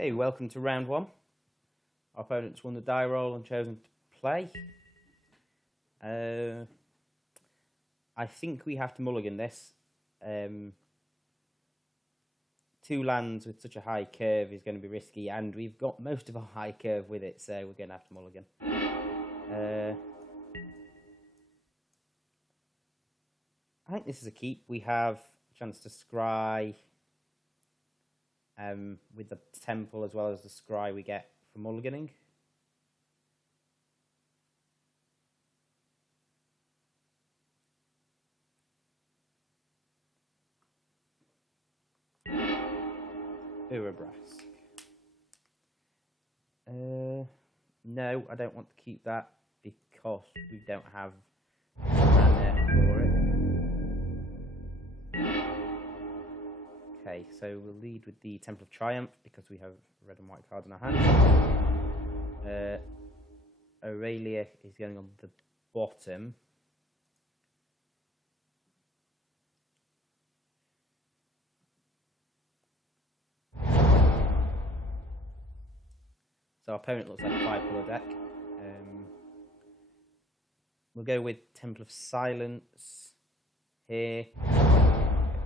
Hey, welcome to round one. Our opponents won the die roll and chosen to play. I think we have to mulligan this. 2 lands with such a high curve is going to be risky, and we've got most of our high curve with it, so we're going to have to mulligan. I think this is a keep. We have a chance to scry with the temple as well as the scry we get for mulliganing. Urabrask. No, I don't want to keep that because we don't have mana for it. Okay, so we'll lead with the Temple of Triumph because we have red and white cards in our hand. Aurelia is going on the bottom. So our opponent looks like a 5-color deck. We'll go with Temple of Silence here.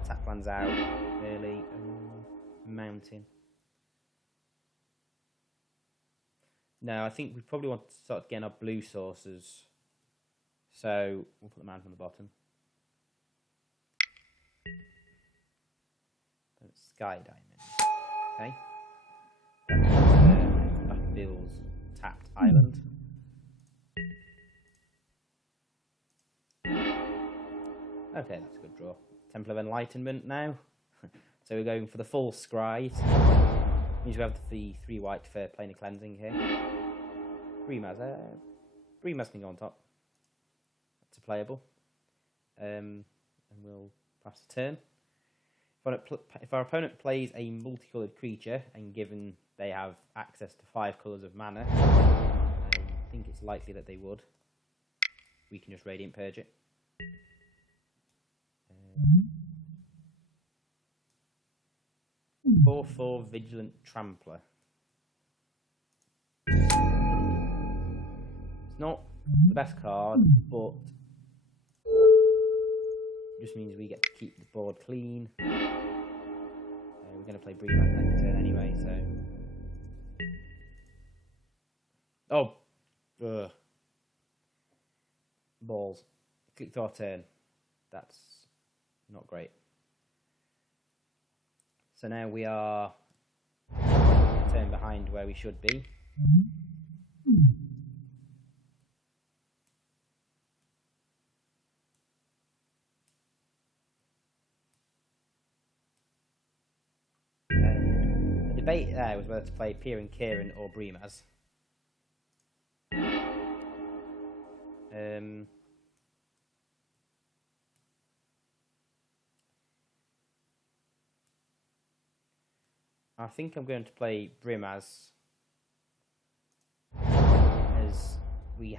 Tap lands out early. Mountain. No, I think we probably want to start getting our blue sources. So we'll put the mountain on the bottom. Sky Diamond. Okay. Bill's tapped island. Okay, that's a good draw. Temple of Enlightenment now. So we're going for the full scry. Means we have the 3 white for planar cleansing here. Breemaz can go on top. That's a playable. And we'll pass the turn. If our opponent plays a multicoloured creature, and given they have access to 5 colours of mana, I think it's likely that they would, we can just Radiant Purge it. 4/4 Vigilant Trampler. It's not the best card, but it just means we get to keep the board clean. We're going to play Breemaz next turn anyway, so... Oh! Balls. Click to our turn. That's not great. So now we are a turn behind where we should be. The debate there was whether to play Piran Kiran or Breemaz. I think I'm going to play Breemaz, as we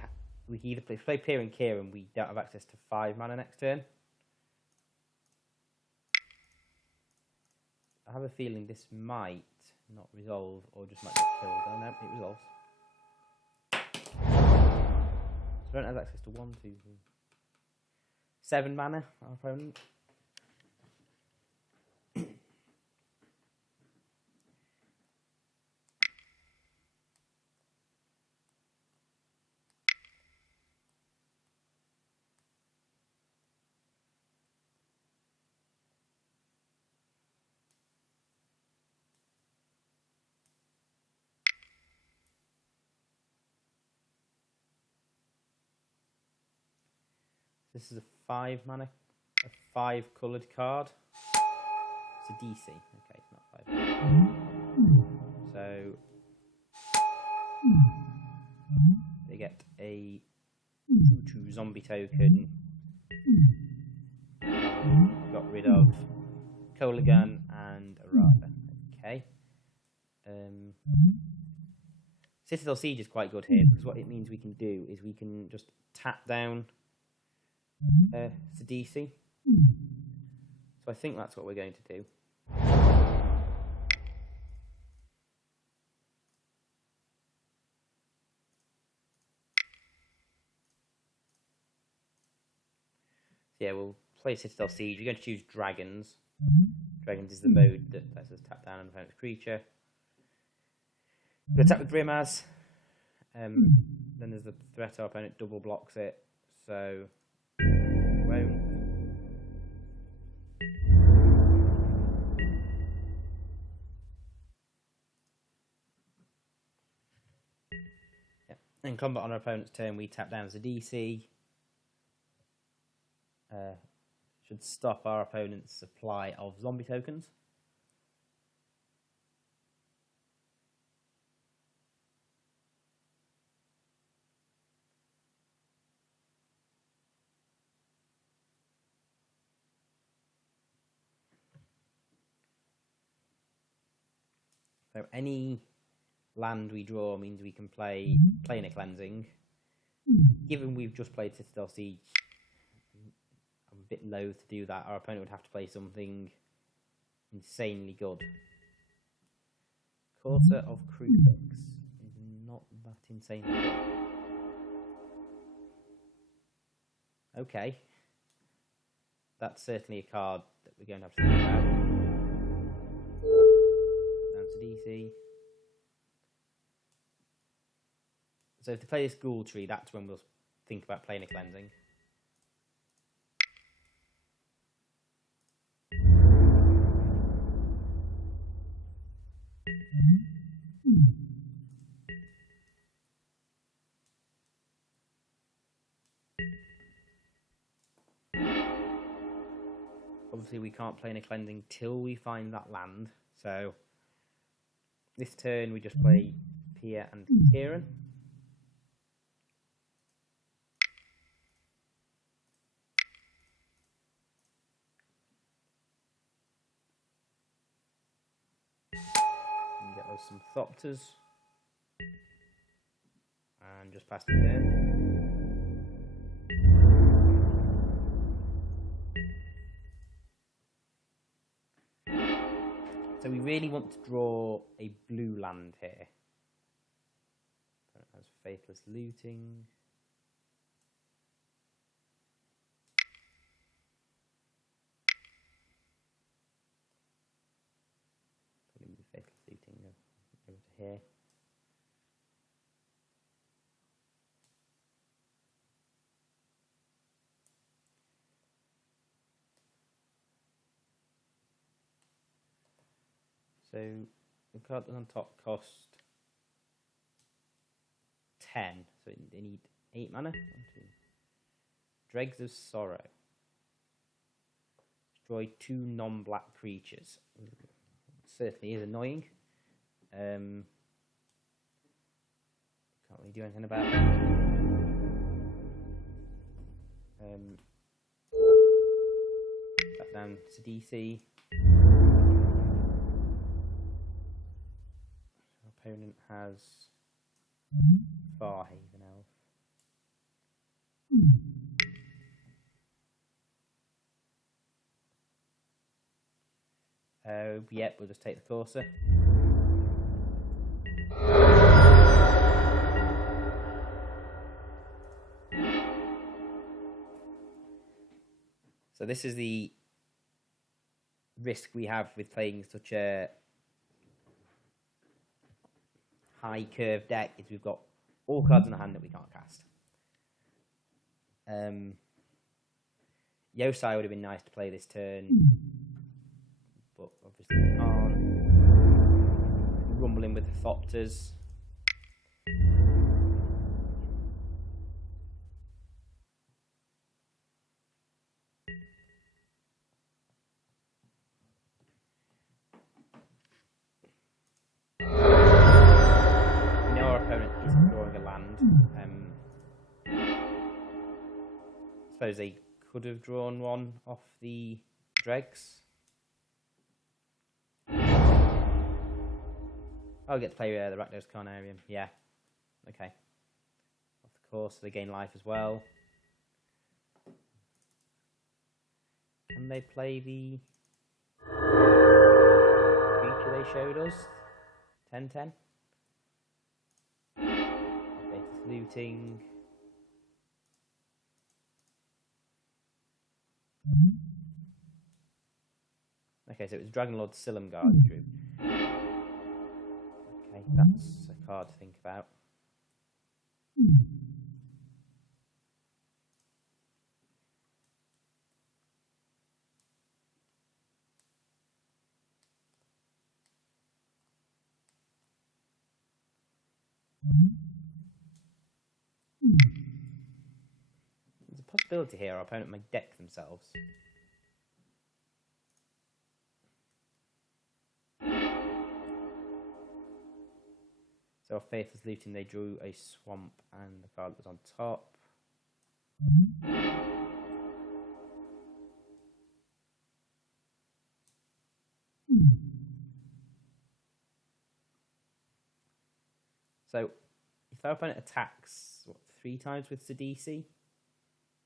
either play Piran Kiran, we don't have access to 5 mana next turn. I have a feeling this might not resolve, or just might get killed. Oh no, it resolves. So I don't have access to 1, 2, 3, 7 mana, our opponent. This is a 5 mana, a 5 coloured card. It's a DC. Okay, it's not 5. So they get a 2 zombie token. Got rid of Koligan and Arada. Okay. Citadel Siege is quite good here because what it means we can do is we can just tap down Sidisi. So I think that's what we're going to do. yeah, we'll play Citadel Siege. We're going to choose Dragons. Dragons is the mode that lets us tap down an opponent's creature. We'll attack with Grimaz. Then there's the threat our opponent double blocks it, so won't. In combat on our opponent's turn, we tap down as a DC. Should stop our opponent's supply of zombie tokens. So any land we draw means we can play Planar Cleansing. Given we've just played Citadel Siege, I'm a bit loath to do that. Our opponent would have to play something insanely good. Courser of Kruvix is not that insanely good. Okay. That's certainly a card that we're going to have to think about. Down to DC. So if they play this Ghoul Tree, that's when we'll think about Planar Cleansing. Obviously we can't Planar Cleansing till we find that land, so this turn we just play Pia and Kieran. And get us some Thopters. And just pass the turn. So we really want to draw a blue land here. That has Faithless Looting. Putting the Faithless Looting over to here. So the card on top cost 10, so they need 8 mana. 1, 2. Dregs of Sorrow. Destroy 2 non-black creatures. Certainly is annoying. Can't really do anything about that. Back down to DC. Opponent has Farhaven Elf. Yep, we'll just take the Courser. So this is the risk we have with playing such a high curve deck, is we've got all cards in the hand that we can't cast. Yosai would have been nice to play this turn, but obviously we can't. Rumbling with the Thopters. I suppose they could have drawn one off the Dregs. I'll get to play the Rakdos Carnarium. Yeah. Okay. Off the course, so they gain life as well. Can they play the creature they showed us? 10/10. Faithless Looting. Okay, so it was Dragonlord Silumgar he drew. Okay, that's a card to think about. There's a possibility here our opponent may deck themselves. So our Faithless Looting, they drew a Swamp and the card was on top. So if our opponent attacks 3 times with Sidisi,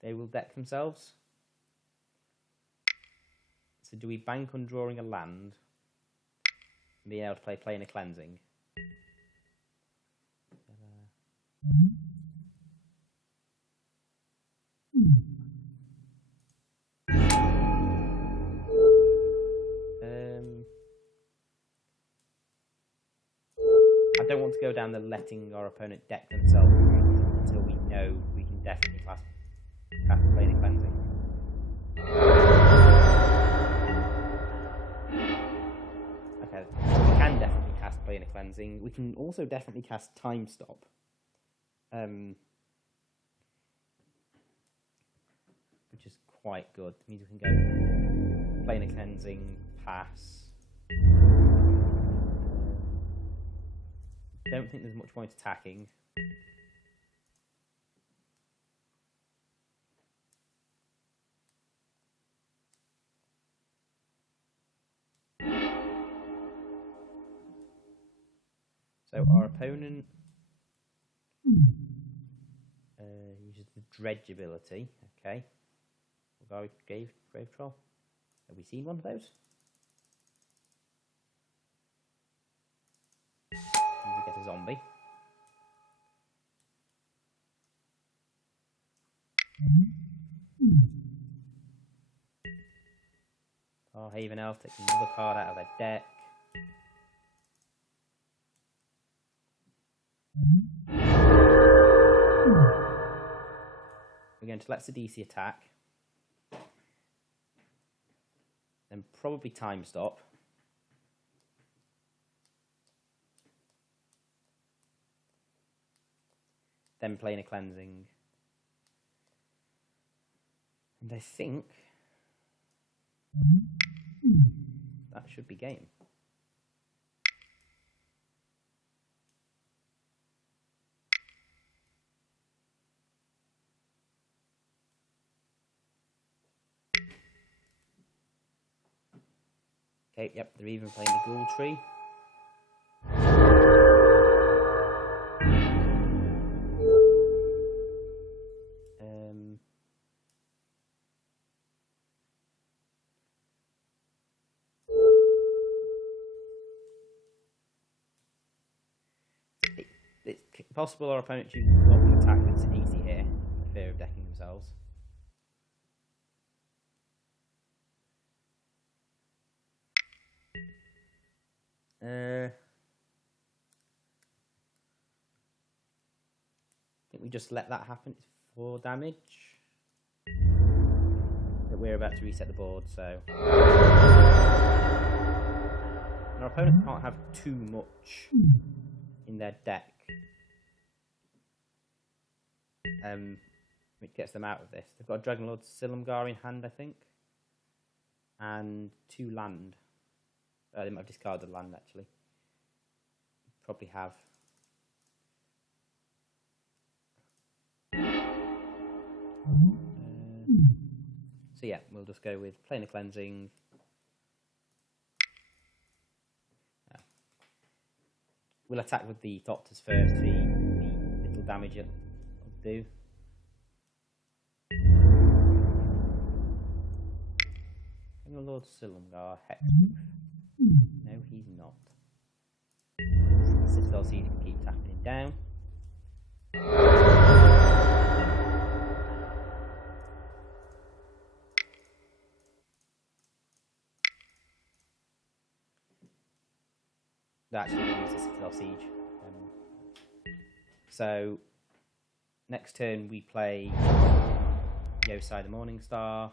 they will deck themselves. So do we bank on drawing a land and being able to play Planar Cleansing? I don't want to go down the letting our opponent deck themselves until we know we can definitely cast Planar Cleansing. Okay, we can definitely cast Planar Cleansing. We can also definitely cast Time Stop. Which is quite good. It means we can go Planar Cleansing, pass. Don't think there's much point attacking. So our opponent uses the Dredge ability. Okay. Grave Troll. Have we seen one of those? We get a zombie. Our Haven Elf takes another card out of their deck. We're going to let Sidisi attack. Then probably Time Stop. Then Planar Cleansing. And I think that should be game. Okay, yep, they're even playing the Ghoul Tree. It's possible our opponent chooses not to attack with Sidisi here, for fear of decking themselves. I think we just let that happen. It's 4 damage. But we're about to reset the board, so. And our opponent can't have too much in their deck. Which gets them out of this. They've got a Dragonlord Silumgar in hand, I think. And 2 land. They might have discarded land, actually. Probably have. So yeah, we'll just go with Planar Cleansing. We'll attack with the Doctors first, see the little damage it'll do. Lord Silumgar, Hexproof. No, he's not. Citadel Siege can keep tapping him down. that actually use the Citadel Siege. So next turn we play Yosai the Morningstar.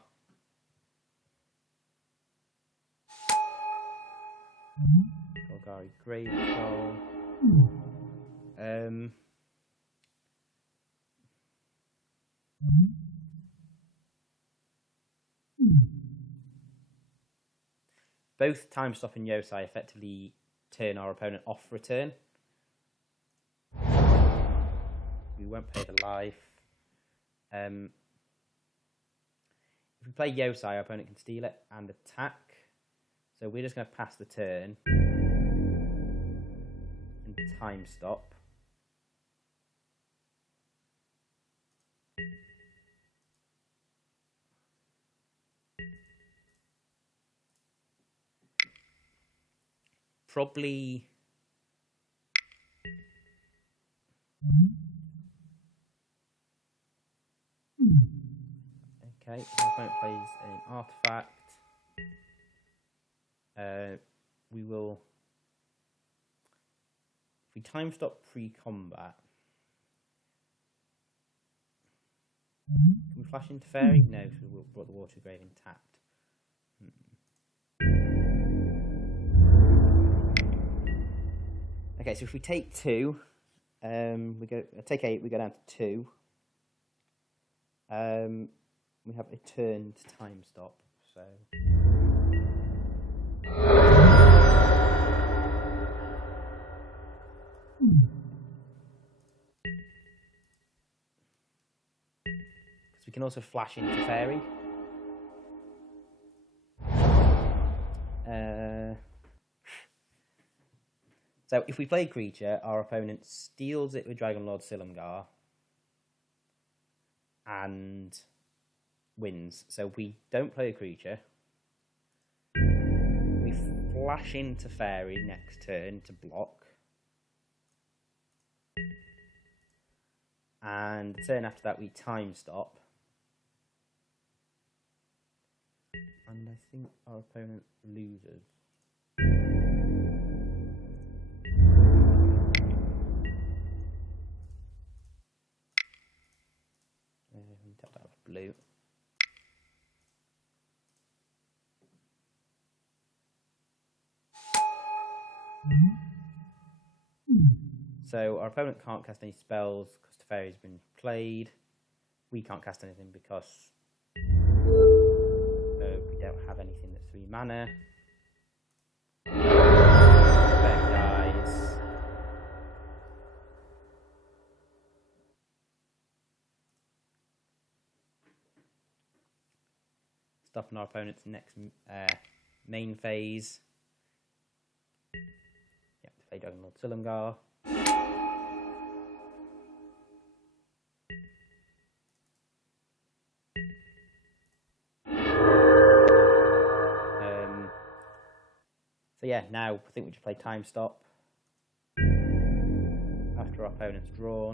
Golgari Grave Troll. Both Time Stop and Yosai effectively turn our opponent off for a turn. We won't pay the life. If we play Yosai, our opponent can steal it and attack. So we're just going to pass the turn and Time Stop. Probably okay, if our opponent plays an artifact, we will, if we Time Stop pre-combat, can we flash into Fairy? No, because we brought the Water Grave intact. Okay, so if we take 2, we go take 8, we go down to 2. We have a turn to Time Stop, so we can also flash into Fairy. So if we play a creature, our opponent steals it with Dragonlord Silumgar and wins. So we don't play a creature. We flash into Fairy next turn to block. And the turn after that we Time Stop. And I think our opponent loses. Tap that with blue. So our opponent can't cast any spells because Teferi's been played. We can't cast anything because we don't have anything that's 3 mana. Bear dies. Stopping our opponent's next main phase. Yep, to play Dragonlord Silumgar. So yeah, now I think we just play Time Stop after our opponent's drawn.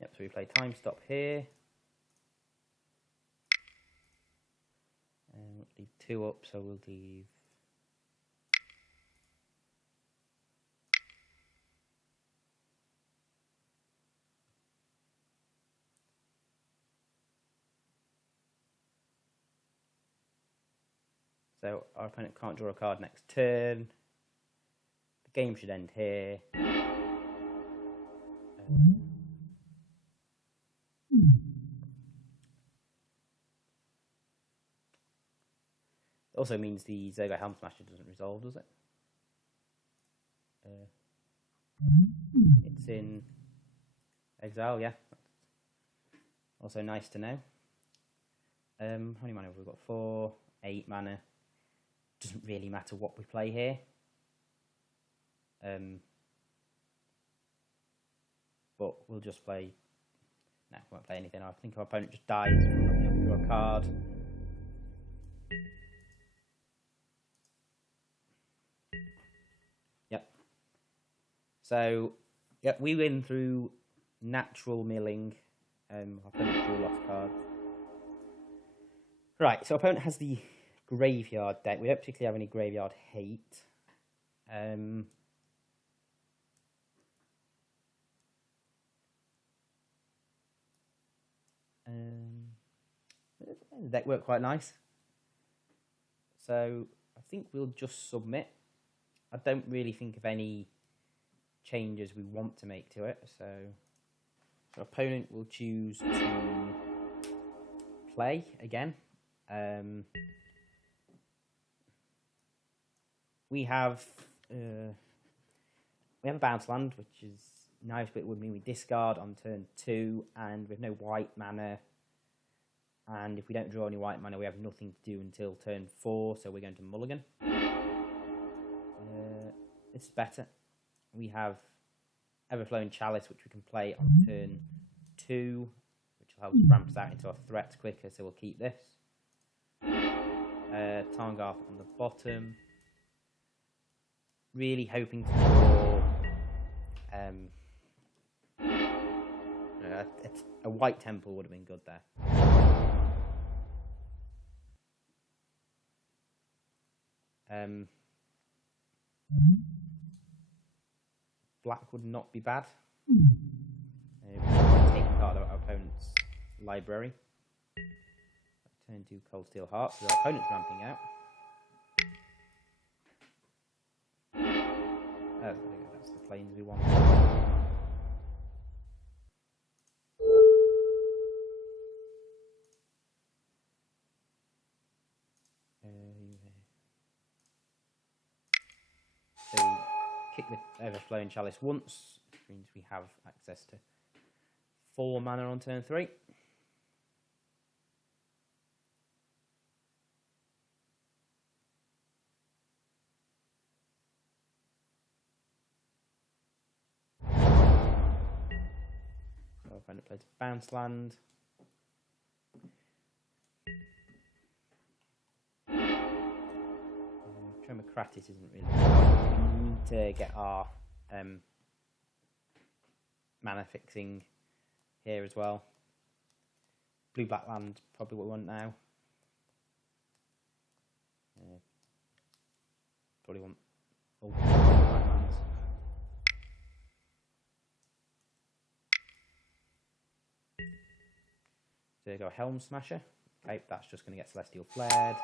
Yep, so we play Time Stop here. And we'll leave 2 up, so we'll leave so our opponent can't draw a card next turn. The game should end here. It also means the Zergo Helm Smasher doesn't resolve, does it? It's in exile, yeah. Also nice to know. How many mana have we got? 4, 8 mana. Doesn't really matter what we play here. But we'll just play. No, we won't play anything. I think our opponent just dies from not being able to draw a card. Yep. So Yep, we win through natural milling. Our opponent drew lost cards. Right, so our opponent has the graveyard deck. We don't particularly have any graveyard hate. The deck worked quite nice. So I think we'll just submit. I don't really think of any changes we want to make to it. So our opponent will choose to play again. We have a bounce land, which is nice, but it would mean we discard on turn 2, and with no white mana. And if we don't draw any white mana, we have nothing to do until turn 4, so we're going to mulligan. This is better. We have Everflowing Chalice, which we can play on turn 2, which will help ramp us out into our threats quicker, so we'll keep this. Tarngarth on the bottom. Really hoping to draw a white temple would have been good there. Black would not be bad. Take a card out of our opponent's library. Turn 2 Cold Steel Hearts, so our opponent's ramping out. That's the planes we want. So we kick the Everflowing Chalice once, which means we have access to 4 mana on turn 3. So our opponent plays bounce land. Tremocratis isn't really good. We need to get our mana fixing here as well. Blue-black land, probably what we want now. Probably want all black lands. So we go Helm Smasher. Okay, that's just going to get Celestial Flared.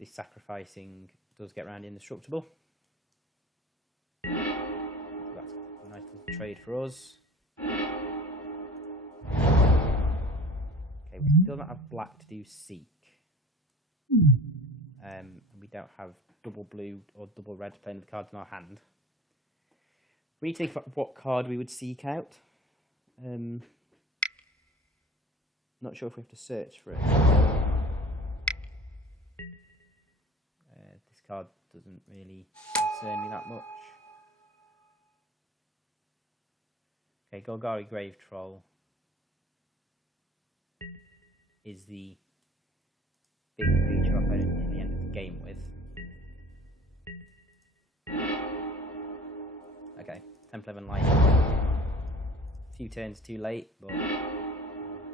This sacrificing does get around indestructible. So that's a nice little trade for us. Okay, we still don't have black to do Seek. And we don't have double blue or double red to play in the cards in our hand. We need to think about what card we would seek out. Not sure if we have to search for it. This card doesn't really concern me that much. Okay, Golgari Grave Troll is the big creature our opponent in the end of the game with. Okay, Temple of Enlightenment. A few turns too late, but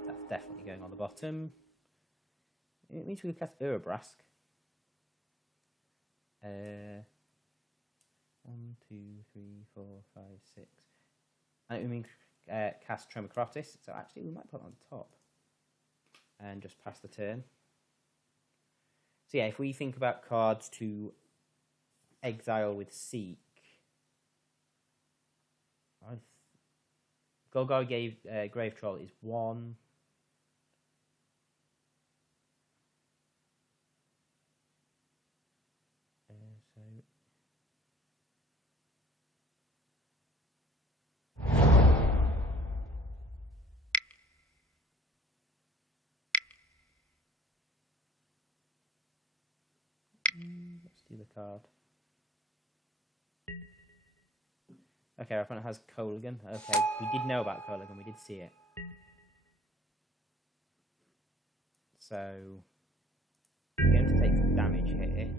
that's definitely going on the bottom. It means we can cast Urabrask. 1, 2, 3, 4, 5, 6. And it means cast Tremocratis. So actually, we might put it on top and just pass the turn. So yeah, if we think about cards to exile with Seek, Golgari Grave Troll is 1. Let's do the card. Okay, our opponent has Coligan. Okay, we did know about Coligan. We did see it. So we're going to take some damage here.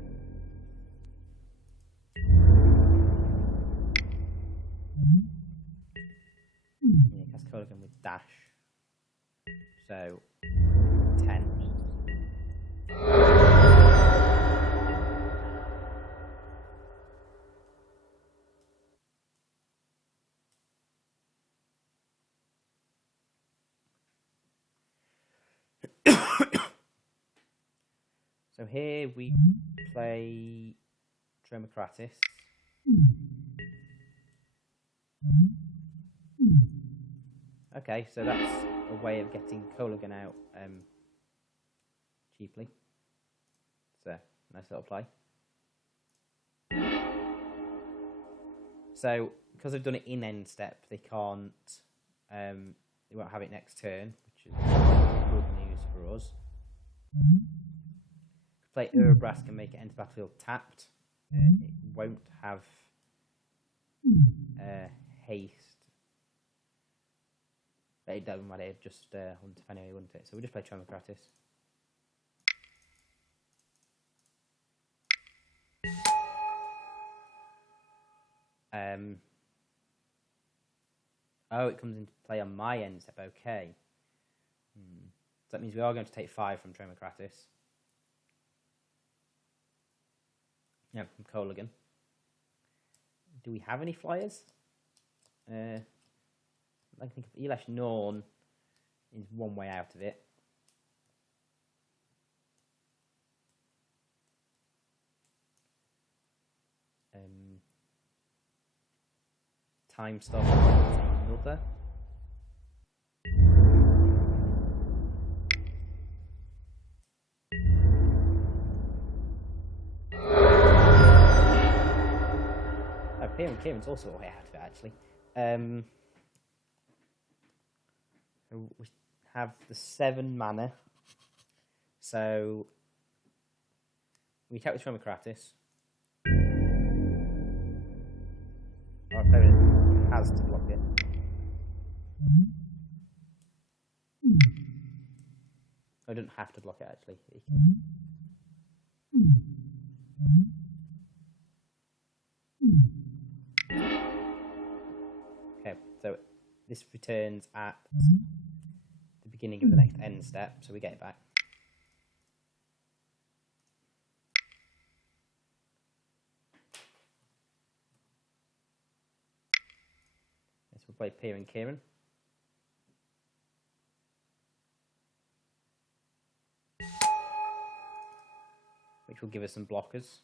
Yeah, cast Coligan with dash. So 10. So here we play Tromocratis. Okay, so that's a way of getting Coligan out cheaply. So, nice little play. So, because I've done it in end step, they can't, they won't have it next turn, which is good news for us. Play Urabrask and make it enter battlefield tapped. It won't have haste. But it doesn't matter, it just hunt anyway, wouldn't it? So we'll just play Tromocratis. Oh, it comes into play on my end step, okay. So that means we are going to take 5 from Tromocratis. Yeah, from Coligan. Do we have any flyers? I think Elish Norn is one way out of it. Time Stop is another. Here and Kieran's also a way out of it, actually. We have the 7 mana. So we attack with Tromocratis. Our opponent has to block it. I don't have to block it, actually. Okay, so this returns at the beginning of the next end step, so we get it back. So we'll play Pier and Kieran. Which will give us some blockers.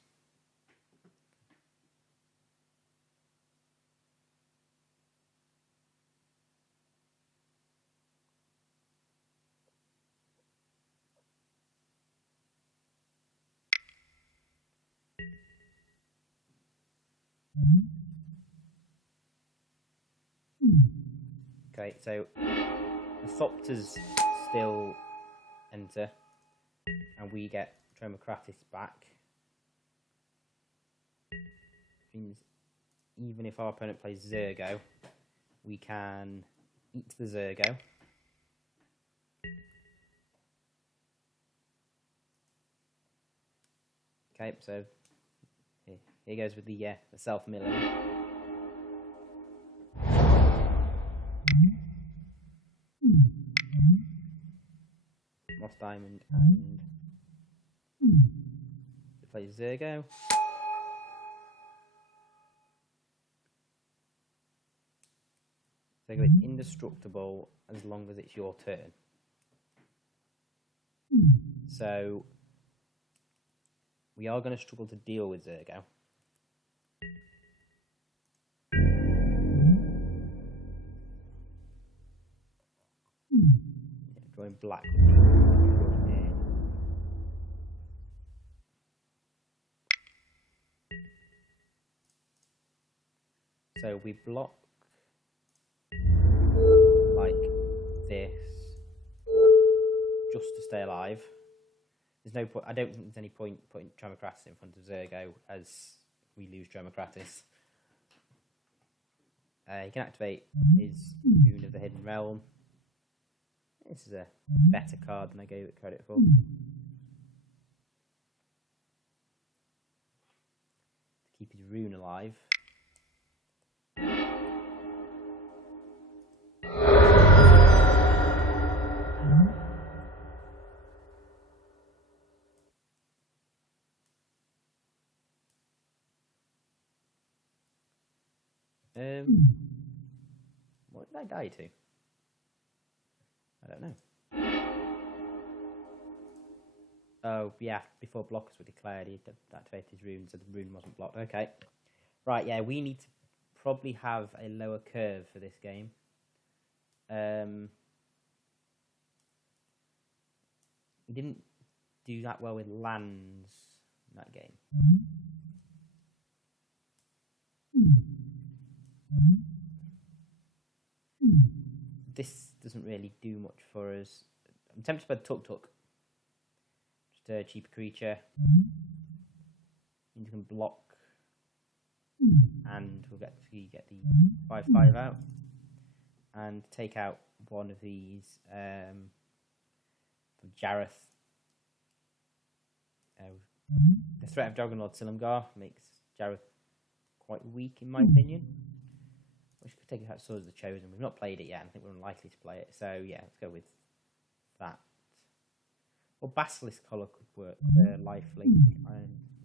Okay, so the Thopters still enter, and we get Tromocratis back. Means even if our opponent plays Zergo, we can eat the Zergo. Okay, so here goes with the self-milling. Moss Diamond and we play Zergo. Zergo is indestructible as long as it's your turn. So we are going to struggle to deal with Zergo. Drawing black would be good here. So we block like this just to stay alive. There's no point. I don't think there's any point putting Tromocratis in front of Zergo as we lose Tromocratis. He can activate his Rune of the Hidden Realm. This is a better card than I gave it credit for. To keep his rune alive. What did I die to? I don't know. Oh, yeah, before blockers were declared, he activated his rune, so the rune wasn't blocked. Okay. Right, yeah, we need to probably have a lower curve for this game. We didn't do that well with lands in that game. This doesn't really do much for us. I'm tempted by Tuk Tuk. Just a cheaper creature. You can block. And we'll get the 5/5 out. And take out one of these for Jareth. The threat of Dragonlord Silumgar makes Jareth quite weak, in my opinion. Which could take out Swords of the Chosen. We've not played it yet, and I think we're unlikely to play it. So, yeah, let's go with that. Or Basilisk Collar could work. Lifelink.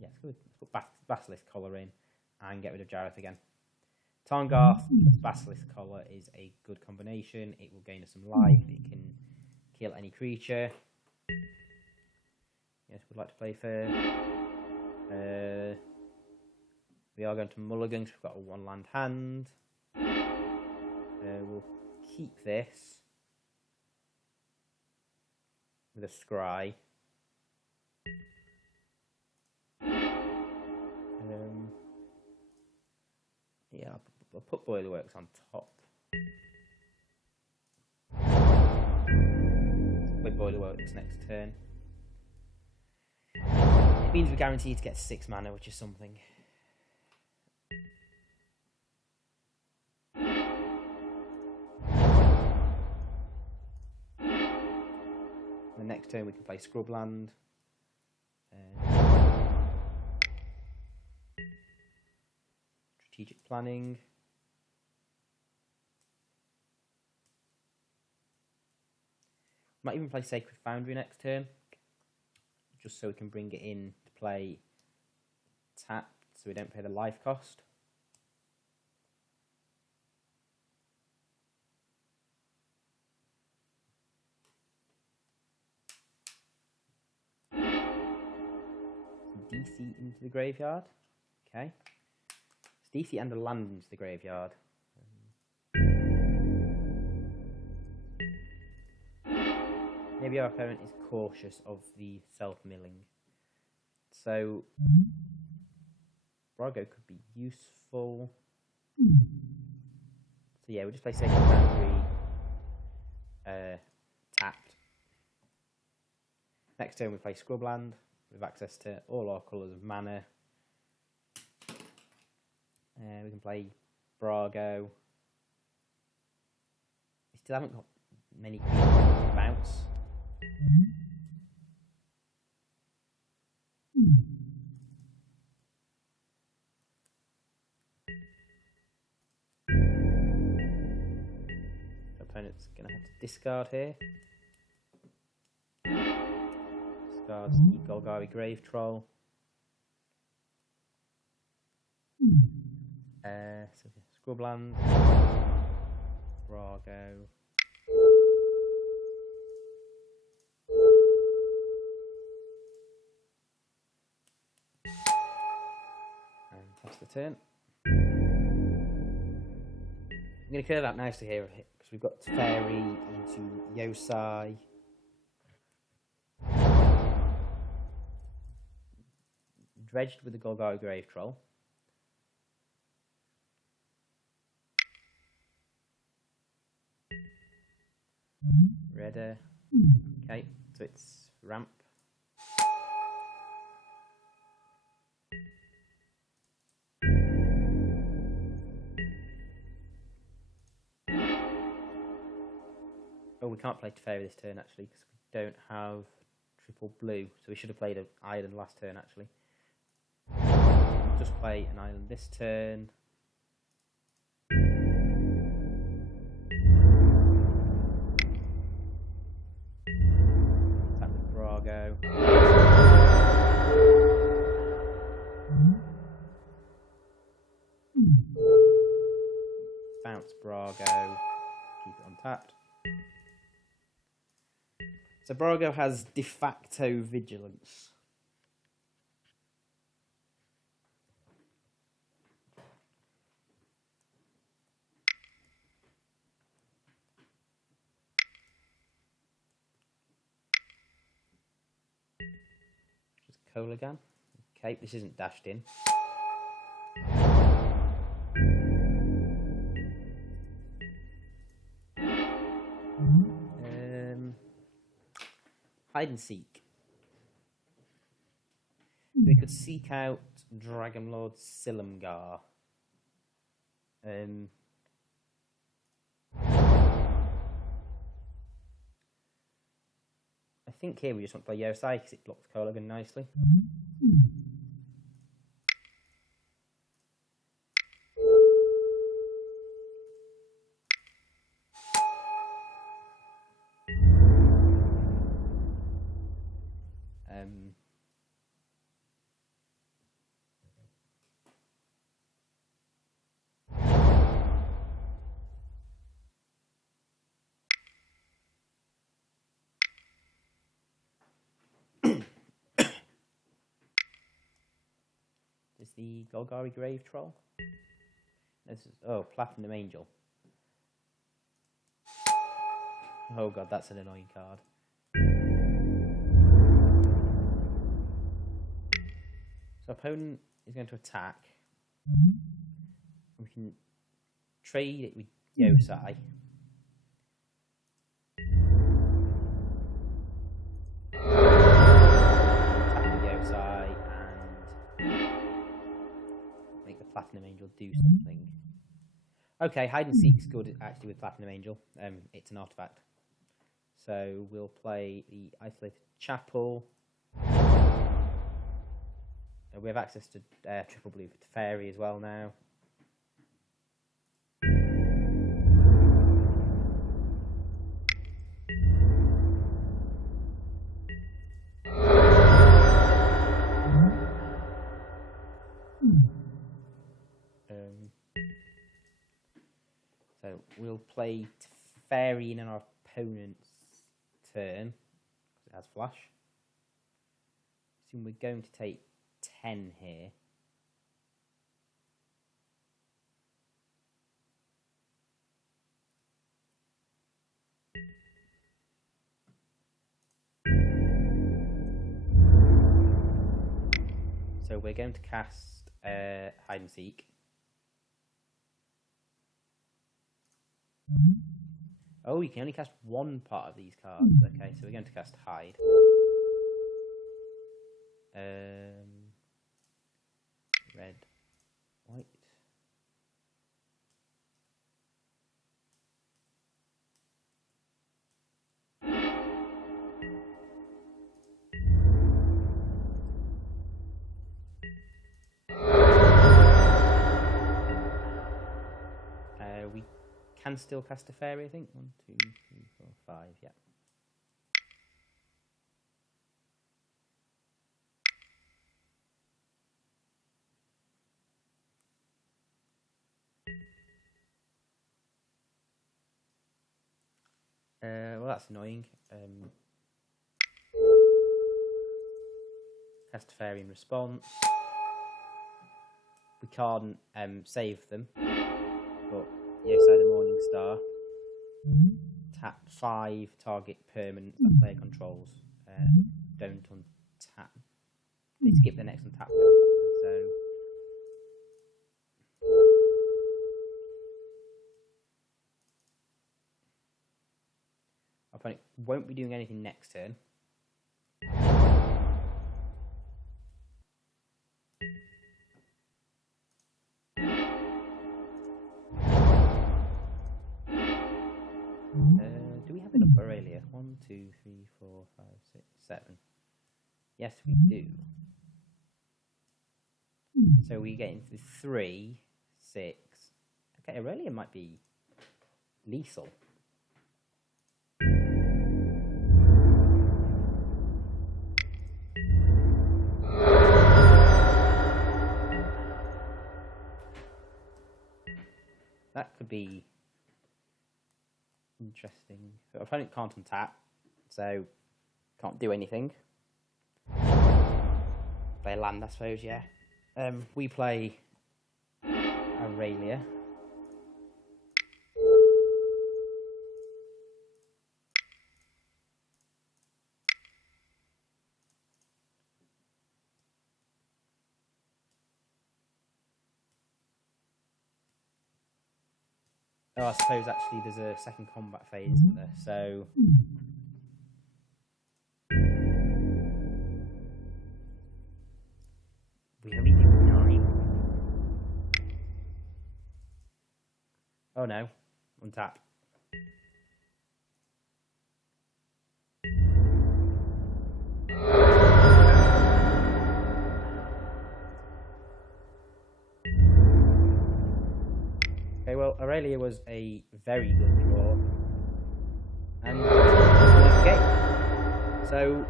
Yeah, let's put Basilisk Collar in and get rid of Jareth again. Tarngarth plus Basilisk Collar is a good combination. It will gain us some life. It can kill any creature. Yes, we'd like to play fair. We are going to mulligan because we've got a 1-land hand. We'll keep this with a scry. Yeah, I'll put Boilerworks on top. Play Boilerworks next turn. It means we're guaranteed to get 6 mana, which is something. The next turn we can play Scrubland. Strategic planning. Might even play Sacred Foundry next turn, just so we can bring it in to play tapped, so we don't pay the life cost. DC into the graveyard. Okay. It's DC and a land into the graveyard. Maybe our opponent is cautious of the self-milling. So, Brago could be useful. So yeah, we'll just play Sacred Foundry. Tapped. Next turn we play Scrubland. We have access to all our colours of mana. We can play Brago. We still haven't got many creatures to bounce. The opponent's going to have to discard here. Discards the Golgari Grave Troll. So Scrubland, Brago. And pass the turn. I'm going to curve out nicely here because we've got Fairy into Yosai. Dredged with the Golgari Grave Troll. Redder. Okay, so it's ramp. Oh, we can't play Teferi this turn actually because we don't have triple blue, so we should have played an island last turn actually. We'll just play an island this turn. Attack with Brago. Bounce Brago. Keep it untapped. So Brago has de facto vigilance. Just Coligan. Okay, this isn't dashed in. Hide and seek. We could seek out Dragonlord Silumgar. I think here we just want to play Yosai because it blocks Coligan nicely. Is the Golgari Grave Troll? This is Platinum Angel. Oh god, that's an annoying card. So opponent is going to attack. We can trade it with Yosai. Attack with Yosai and make the Platinum Angel do something. Okay, Hide and Seek's good actually with Platinum Angel. It's an artifact. So we'll play the Isolated Chapel. We have access to triple blue for Teferi as well now. So we'll play Teferi in our opponent's turn because it has flash. So we're going to take 10 here. So we're going to cast Hide and Seek. Oh, you can only cast one part of these cards. Okay, so we're going to cast Hide. Red, white. We can still cast a fairy, I think. 1, 2, 3, 4, 5, yeah. Well, that's annoying. Cast a fairy in response. We can't save them, but Yosai the Morning Star. Tap 5 target permanent that player controls. Don't untap. They skip the next untap. So. Our opponent won't be doing anything next turn. Do we have enough Aurelia? 1, 2, 3, 4, 5, 6, 7. Yes, we do. So we get into 3, 6. Okay, Aurelia might be lethal. That could be interesting. So opponent can't untap, so can't do anything. Play land, I suppose, yeah. We play Aurelia. Oh, I suppose actually there's a second combat phase, isn't there? So we only do 9. Oh no, untap. Okay, well, Aurelia was a very good draw, and won the game. So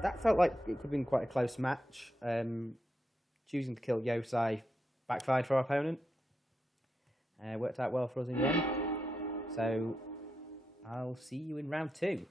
that felt like it could have been quite a close match. Choosing to kill Yosai backfired for our opponent. Worked out well for us in the end. So I'll see you in round 2.